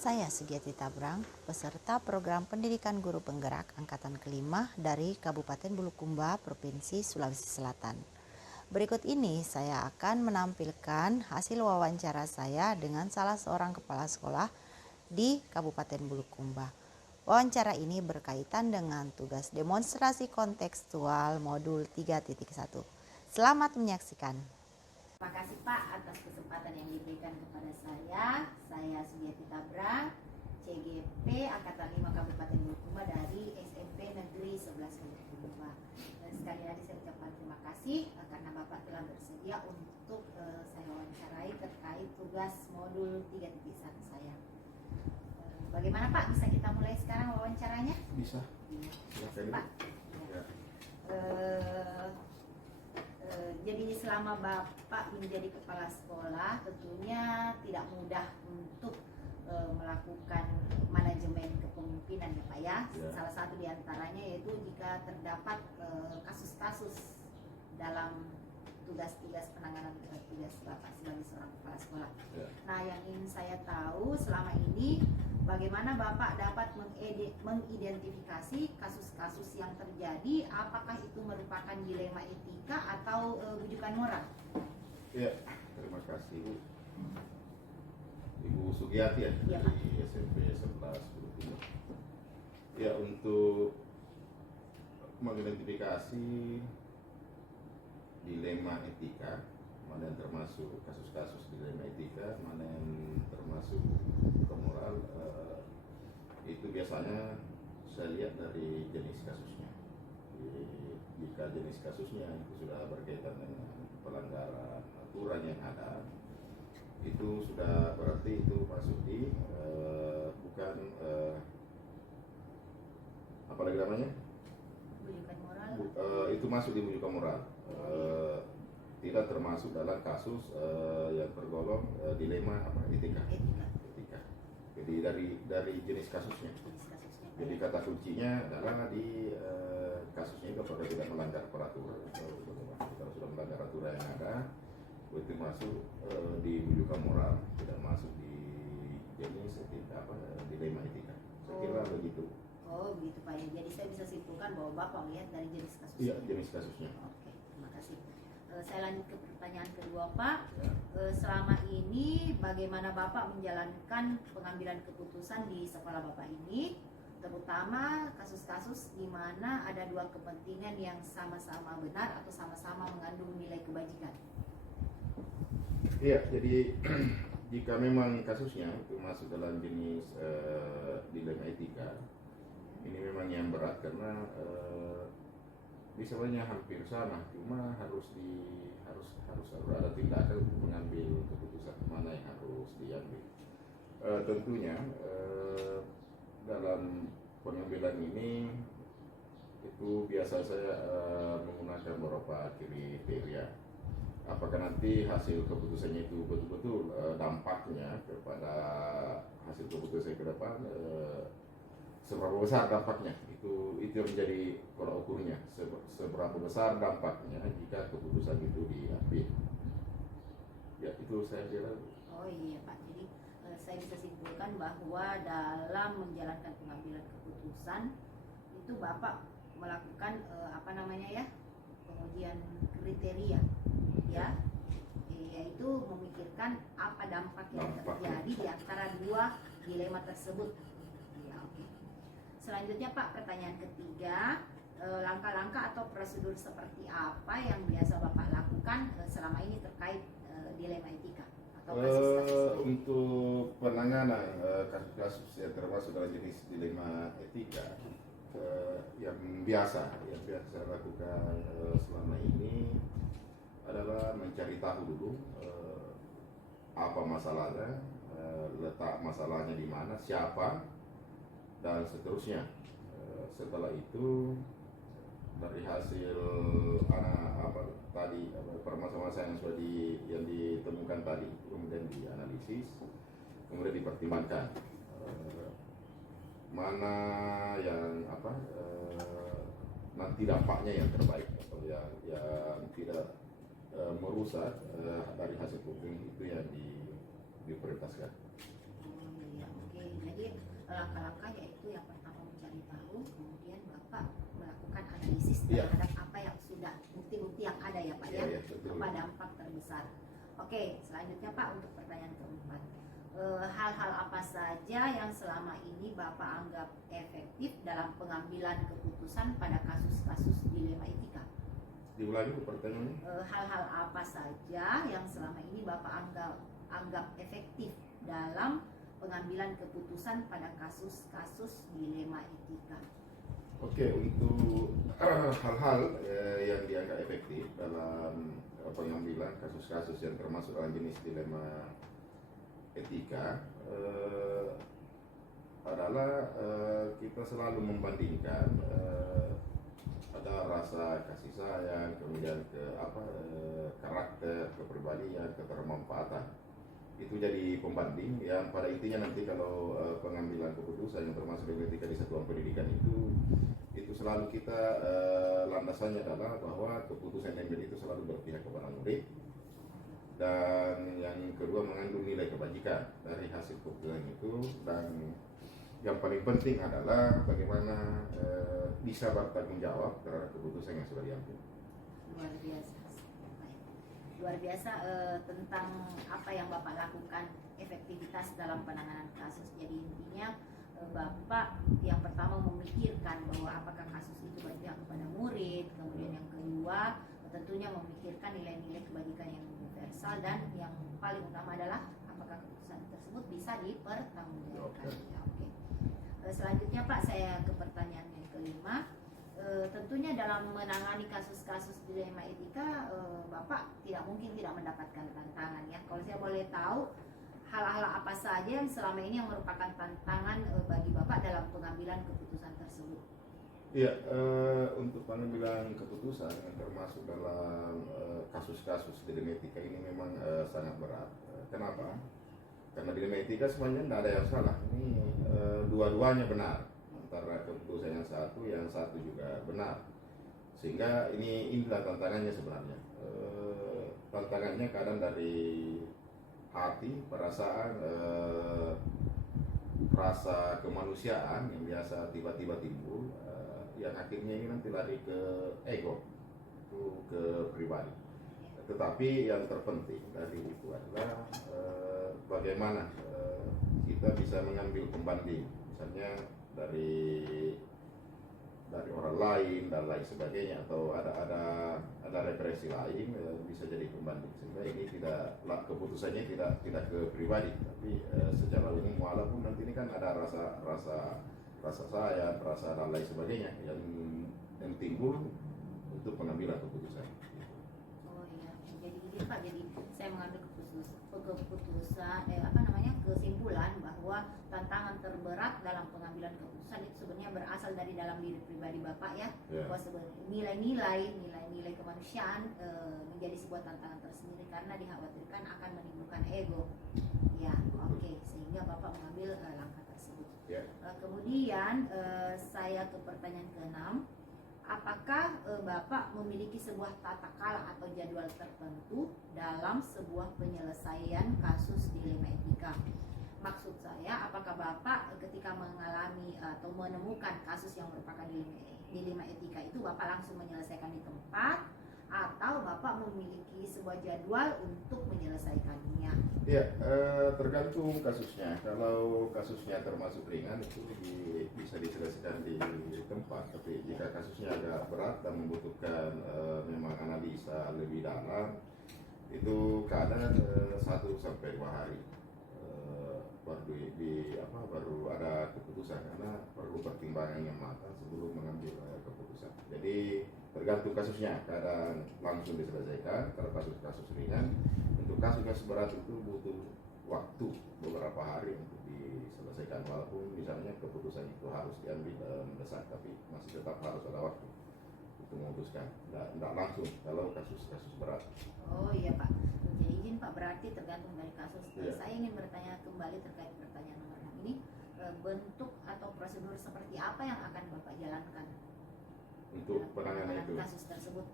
Saya Sugiati Tabrang, peserta program pendidikan guru penggerak angkatan kelima dari Kabupaten Bulukumba, Provinsi Sulawesi Selatan. Berikut ini saya akan menampilkan hasil wawancara saya dengan salah seorang kepala sekolah di Kabupaten Bulukumba. Wawancara ini berkaitan dengan tugas demonstrasi kontekstual modul 3.1. Selamat menyaksikan. Terima kasih Pak atas kesempatan yang diberikan kepada saya. Saya Sugiati Tabrang, CGP Angkatan 5 Kabupaten Bulukumba dari SMP Negeri 11 Bulukumba. Dan sekali lagi saya ucapkan terima kasih karena Bapak telah bersedia untuk saya wawancarai terkait tugas modul 3.1 saya. Bagaimana Pak? Bisa kita mulai sekarang wawancaranya? Bisa. Silakan Pak. Ya. Jadi selama Bapak menjadi kepala sekolah tentunya tidak mudah untuk melakukan manajemen kepemimpinan ya Pak ya. Salah satu diantaranya yaitu jika terdapat kasus-kasus dalam tugas-tugas penanganan tugas Bapak sebagai seorang kepala sekolah. Nah, yang ingin saya tahu selama ini bagaimana Bapak dapat mengidentifikasi kasus-kasus yang terjadi, apakah itu merupakan dilema etika atau rujukan moral? Ya, terima kasih Ibu Sugiati ya, ya dari SMP 11 Bulukumba. Ya, untuk mengidentifikasi dilema etika, mana yang termasuk kasus-kasus dilema etika, mana yang termasuk moral, itu biasanya saya lihat dari jenis kasusnya. Jika jenis kasusnya itu sudah berkaitan dengan pelanggaran aturan yang ada, itu sudah berarti itu masuk di bukan apa lagi namanya? Rujukan moral. Itu masuk di rujukan moral. Tidak termasuk dalam kasus yang tergolong dilema etika. Jadi dari jenis kasusnya. Jadi kata kuncinya adalah di kasusnya itu apakah tidak melanggar peraturan. Kalau sudah melanggar aturan yang ada, itu masuk di rujukan moral, tidak masuk di jenis dilema etika. Saya kira begitu. Oh begitu Pak ya. Jadi saya bisa simpulkan bahwa Bapak melihat dari jenis kasusnya. Iya, jenis kasusnya. Oke, terima kasih. Saya lanjut ke pertanyaan kedua Pak. Ya. Selama ini bagaimana Bapak menjalankan pengambilan keputusan di sekolah Bapak ini, terutama kasus-kasus di mana ada dua kepentingan yang sama-sama benar atau sama-sama mengandung nilai kebajikan? Iya, jadi jika memang kasusnya itu masuk dalam jenis dilema etika, ini memang yang berat karena misalnya hampir sama, cuma harus ada tindakan untuk mengambil keputusan mana yang harus diambil. Tentunya dalam pengambilan ini itu biasa saya menggunakan beberapa kriteria. Apakah nanti hasil keputusannya itu betul-betul dampaknya kepada hasil keputusan ke depan, seberapa besar dampaknya, itu yang menjadi tolak ukurnya, seberapa besar dampaknya jika keputusan itu diambil. Ya, itu saya kira. Oh iya Pak, jadi saya bisa simpulkan bahwa dalam menjalankan pengambilan keputusan itu Bapak melakukan pengujian kriteria ya, yaitu memikirkan apa dampak yang terjadi di antara dua dilema tersebut. Ya, oke. Selanjutnya Pak, pertanyaan ketiga, langkah-langkah atau prosedur seperti apa yang biasa Bapak lakukan selama ini terkait dilema etika atau kasus-kasus? Untuk penanganan kasus-kasus yang termasuk dalam jenis dilema etika, yang biasa saya lakukan selama ini adalah mencari tahu dulu apa masalahnya, letak masalahnya di mana, siapa, dan seterusnya. Setelah itu dari hasil permasalahan yang sudah yang ditemukan tadi, kemudian dianalisis, kemudian dipertimbangkan mana yang nanti dampaknya yang terbaik atau yang tidak merusak dari hasil hukum itu yang diprioritaskan. Iya, oke. langkah-langkah, yaitu yang pertama mencari tahu, kemudian Bapak melakukan analisis Iya. terhadap apa yang sudah, bukti-bukti yang ada ya Pak ya, Iya, betul. apa dampak terbesar. Oke, selanjutnya Pak untuk pertanyaan keempat. Hal-hal apa saja yang selama ini Bapak anggap efektif dalam pengambilan keputusan pada kasus-kasus dilema etika? Diulangi pertanyaannya. Hal-hal apa saja yang selama ini Bapak anggap efektif dalam pengambilan keputusan pada kasus-kasus dilema etika? Oke, untuk hal-hal yang dianggap efektif dalam pengambilan kasus-kasus yang termasuk dalam jenis dilema etika adalah kita selalu membandingkan ada rasa kasih sayang, kemudian karakter, kepribadian, kebermanfaatan. Itu jadi pembanding yang pada intinya nanti kalau pengambilan keputusan yang termasuk dalam etika di satuan pendidikan itu selalu kita landasannya adalah bahwa keputusan yang diambil itu selalu berpihak kepada murid, dan yang kedua mengandung nilai kebajikan dari hasil keputusan itu, dan yang paling penting adalah bagaimana bisa bertanggung jawab terhadap keputusan yang sudah diambil. Luar biasa. Luar biasa tentang apa yang Bapak lakukan, efektivitas dalam penanganan kasus. Jadi intinya Bapak yang pertama memikirkan bahwa apakah kasus itu berpihak kepada murid, kemudian yang kedua tentunya memikirkan nilai-nilai kebajikan yang universal, dan yang paling utama adalah apakah keputusan tersebut bisa dipertanggungjawabkan. Ya, oke. Selanjutnya Pak, saya ke pertanyaan yang kelima. Tentunya dalam menangani kasus-kasus dilema etika, Bapak tidak mungkin tidak mendapatkan tantangan ya. Kalau saya boleh tahu, hal-hal apa saja yang selama ini yang merupakan tantangan bagi Bapak dalam pengambilan keputusan tersebut? Iya, untuk pengambilan keputusan yang termasuk dalam kasus-kasus dilema etika ini memang sangat berat. Kenapa? Karena dilema etika sebenarnya tidak ada yang salah. Ini dua-duanya benar. Antara keputusan yang satu juga benar, sehingga inilah tantangannya sebenarnya. Tantangannya kadang dari hati, perasaan, rasa kemanusiaan yang biasa tiba-tiba timbul, yang akhirnya ini nanti lari ke ego, ke pribadi. Tetapi yang terpenting dari itu adalah bagaimana kita bisa mengambil pembanding, misalnya dari orang lain dan lain sebagainya, atau ada referensi lain bisa jadi pembanding, sehingga ini keputusannya tidak ke pribadi, tapi secara umum, walaupun nanti ini kan ada rasa sayang, rasa dan lain sebagainya yang timbul untuk pengambilan keputusan. Oh iya, jadi ini Pak, jadi saya mengambil kesimpulan bahwa tantangan terberat dalam pengambilan keputusan itu sebenarnya berasal dari dalam diri pribadi Bapak ya. Bahwa sebenarnya nilai-nilai kemanusiaan menjadi sebuah tantangan tersendiri karena dikhawatirkan akan menimbulkan ego. Ya, oke. Sehingga Bapak mengambil langkah tersebut. Kemudian saya ke pertanyaan ke-6. Apakah Bapak memiliki sebuah tata cara atau jadwal tertentu dalam sebuah penyelesaian kasus dilema etika? Maksud saya, apakah Bapak ketika mengalami atau menemukan kasus yang merupakan dilema etika itu Bapak langsung menyelesaikan di tempat, atau Bapak memiliki sebuah jadwal untuk menyelesaikannya? Ya, tergantung kasusnya. Kalau kasusnya termasuk ringan itu bisa diselesaikan di tempat. Tapi jika kasusnya agak berat dan membutuhkan memang analisa lebih dalam, itu kadang 1 sampai 2 hari baru ada keputusan, karena perlu pertimbangan yang matang sebelum mengambil keputusan. Jadi tergantung kasusnya, kadang langsung diselesaikan kalau kasus-kasus ringan. Untuk kasus-kasus berat itu butuh waktu beberapa hari untuk diselesaikan, walaupun misalnya keputusan itu harus diambil mendesak, tapi masih tetap harus ada waktu untuk memutuskan. Tidak langsung kalau kasus-kasus berat. Oh iya Pak, jadi izin Pak, berarti tergantung dari kasus. Saya ingin bertanya kembali terkait pertanyaan nomor 6 ini, bentuk atau prosedur seperti apa yang akan Bapak jalankan untuk penanganan itu? Kasus tersebut.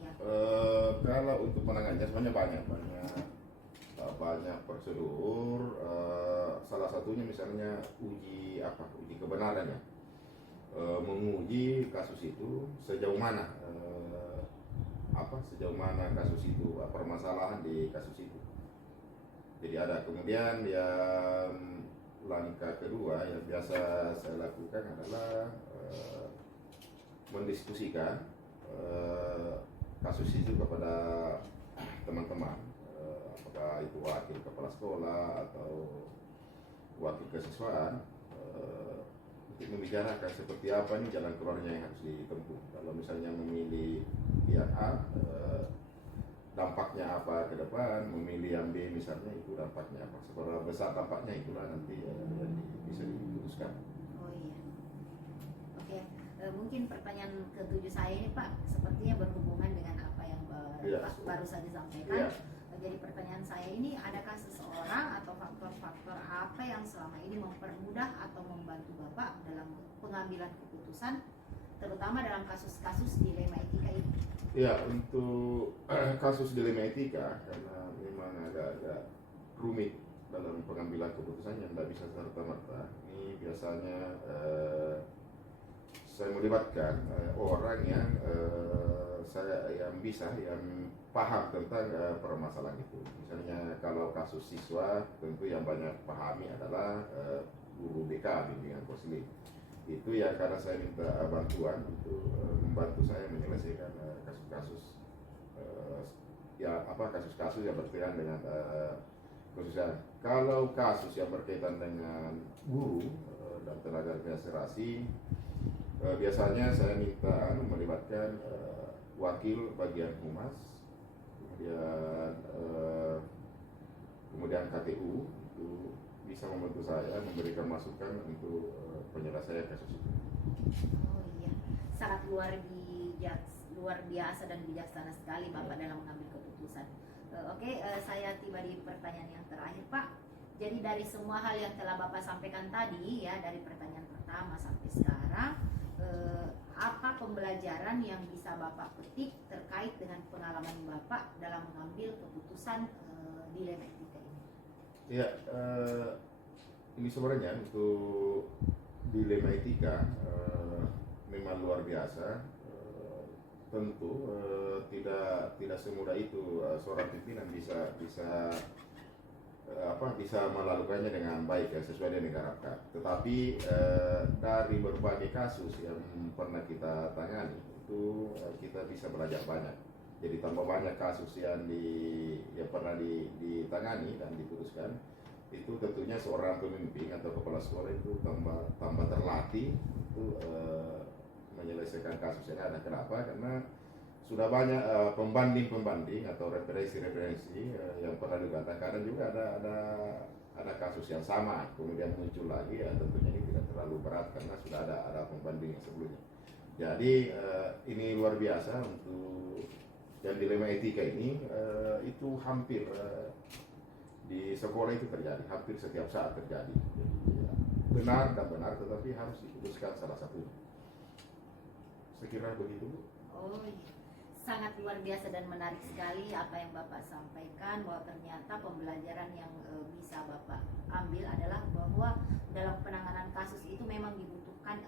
Ya. Kalau untuk penanganannya sebenarnya banyak banyak prosedur. Salah satunya misalnya uji kebenaran ya. Menguji kasus itu sejauh mana kasus itu, permasalahan di kasus itu. Jadi ada kemudian yang langkah kedua yang biasa saya lakukan adalah mendiskusikan kasus itu kepada teman-teman, apakah itu wakil kepala sekolah atau wakil kesiswaan, untuk membicarakan seperti apa nih jalan keluarnya yang harus ditempuh. Kalau misalnya memilih yang A, dampaknya apa ke depan, memilih yang B misalnya, itu dampaknya apa, seberapa besar dampaknya, itulah nanti yang bisa diputuskan. Oh iya, oke. Mungkin pertanyaan ketujuh saya ini Pak sepertinya berhubungan dengan apa yang Pak baru saja sampaikan. Jadi pertanyaan saya ini, adakah seseorang atau faktor-faktor apa yang selama ini mempermudah atau membantu Bapak dalam pengambilan keputusan, terutama dalam kasus-kasus dilema etika ini? Ya, untuk kasus dilema etika, karena memang agak rumit dalam pengambilan keputusan yang tidak bisa serta-merta. Ini biasanya saya melibatkan orang yang yang paham tentang permasalahan itu. Misalnya kalau kasus siswa, tentu yang banyak pahami adalah guru BK, bimbingan konseling. Itu ya, karena saya minta bantuan untuk membantu saya menyelesaikan kasus-kasus kasus-kasus yang berkaitan dengan khususnya kalau kasus yang berkaitan dengan guru dan tenaga administrasi, biasanya saya minta melibatkan wakil bagian humas, kemudian KTU itu bisa membantu saya memberikan masukan untuk penyelesaian kasus itu. Oh iya, sangat luar biasa dan bijaksana sekali Bapak dalam mengambil keputusan. Oke, saya tiba di pertanyaan yang terakhir Pak. Jadi dari semua hal yang telah Bapak sampaikan tadi ya, dari pertanyaan pertama sampai sekarang, apa pembelajaran yang bisa Bapak petik terkait dengan pengalaman Bapak dalam mengambil keputusan dilema etika ini? Ya, ini sebenarnya untuk dilema etika memang luar biasa. Tentu tidak semudah itu seorang pimpinan bisa melakukannya dengan baik ya, sesuai dengan diharapkan. Tetapi dari berbagai kasus yang pernah kita tangani itu kita bisa belajar banyak. Jadi tambah banyak kasus yang pernah ditangani dan diputuskan, itu tentunya seorang pemimpin atau kepala sekolah itu tambah terlatih untuk menyelesaikan kasus yang ada. Kenapa? Karena sudah banyak pembanding atau referensi yang pernah dikatakan, dan juga ada kasus yang sama kemudian muncul lagi, ya tentunya ini tidak terlalu berat karena sudah ada pembanding yang sebelumnya. Jadi ini luar biasa untuk yang dilema etika ini, itu hampir di sekolah itu terjadi, hampir setiap saat terjadi. Jadi, benar dan benar, tetapi harus diputuskan salah satu. Sekira begitu. Oh iya, sangat luar biasa dan menarik sekali apa yang Bapak sampaikan, bahwa ternyata pembelajaran yang bisa Bapak ambil adalah bahwa dalam penanganan kasus itu memang dibutuhkan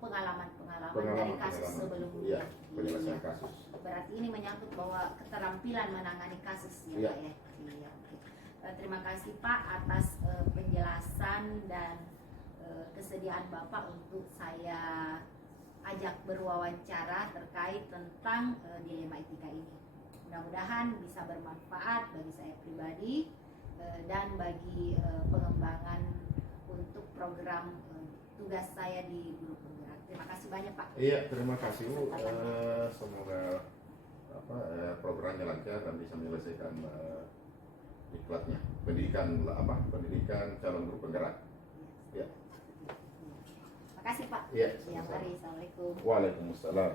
pengalaman dari kasus sebelumnya. Iya, penyelesaian kasus. Berarti ini menyangkut bahwa keterampilan menangani kasus ya Pak ya. Iya. Terima kasih Pak atas penjelasan dan kesediaan Bapak untuk saya ajak berwawancara terkait tentang dilema etika ini. Mudah-mudahan bisa bermanfaat bagi saya pribadi dan bagi pengembangan untuk program tugas saya di Guru Penggerak. Terima kasih banyak Pak. Iya, terima kasih Bu. Semoga programnya lancar dan bisa menyelesaikan diklatnya. Pendidikan calon guru penggerak. Ya. Terima kasih Pak. Iya. Mari, assalamualaikum. Waalaikumsalam.